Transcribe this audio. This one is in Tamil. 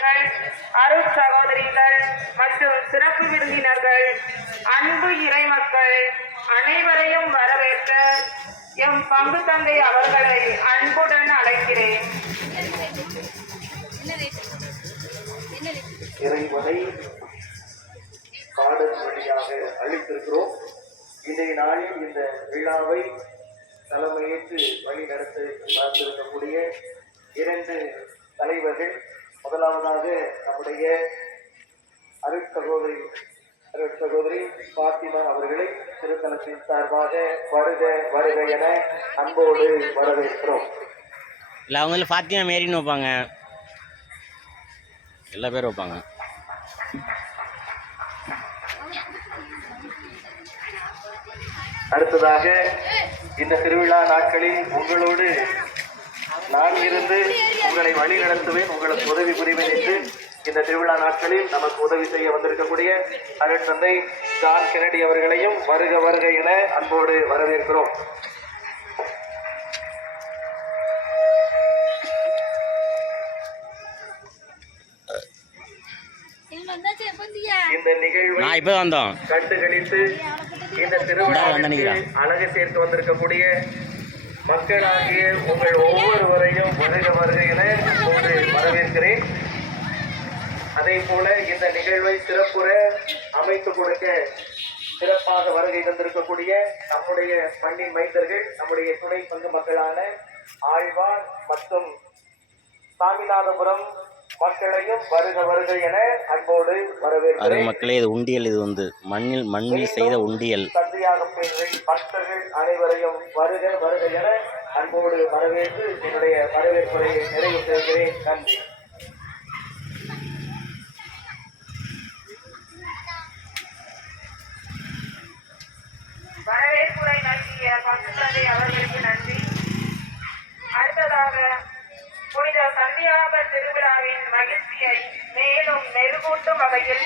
சகோதரிகள், அருட் சகோதரிகள் மற்றும் சிறப்பு விருந்தினர்கள், அன்பு இறைமக்கள் அனைவரையும் வரவேற்க எம் பங்கு தந்தை அவர்களை அன்புடன் அழைக்கிறேன். இறைவனை பாடல் வழியாக அளித்திருக்கிறோம். இன்றைய நாளில் இந்த விழாவை தலைமையேற்று வழி நடத்த பார்த்திருக்கக்கூடிய இரண்டு தலைவர்கள், முதலாவதாக நம்முடைய அருட்சகோதரி பாத்திமா அவர்களை திருத்தலத்தின் சார்பாக வருக வருக என அன்போடு வரவேற்கிறோம். இல்லை அவங்கள பாத்திமா மேரின்னு வைப்பாங்க, எல்லா பேரும் வைப்பாங்க. அடுத்ததாக இந்த திருவிழா நாட்களில் உங்களோடு நான் இருந்து உங்களை வழி நடத்துவேன், உங்களுக்கு உதவி புரிவேன் என்று இந்த திருவிழா நாட்களில் நமக்கு உதவி செய்ய வந்திருக்கக்கூடிய அருட்தந்தை ஜான் கென்னடி அவர்களையும் வருக வருக என அன்போடு வரவேற்கிறோம். இந்த நிகழ்வை கண்டுகளித்து இந்த திருவிழாவிற்கு அழகு சேர்த்து வந்திருக்கக்கூடிய மக்களாகிய உங்கள் ஒவ்வொருவரையும் வருக வருக என அன்போடு வரவேற்கிறேன். அதே போல இந்த நிகழ்வை சிறப்புற அமைத்து கொடுக்க சிறப்பாக வருகை தந்திருக்கக்கூடிய நம்முடைய மண்ணின் மைந்தர்கள், நம்முடைய துணை பங்கு மக்களான ஆழ்வார் மற்றும் சாமிநாதபுரம் மக்களையும் வருக வருக என அன்போடு வரவேற்கிறேன். மக்களே, இது உண்டியல், இது வந்து மண்ணில் செய்த உண்டியல். சந்தியாக பேரை பக்தர்கள் அனைவரையும் வருக வருக என அன்போடு வரவேற்று என்னுடைய வரவேற்புரை நிறைவு செய்கிறேன். நன்றி. வரவேற்புரை நல்கிய பங்கு தந்தை அவர்களுக்கு நன்றி. அடுத்ததாக புனித சந்தியாக திருவிழாவின் மகிழ்ச்சியை மேலும் மெருகூட்டும் வகையில்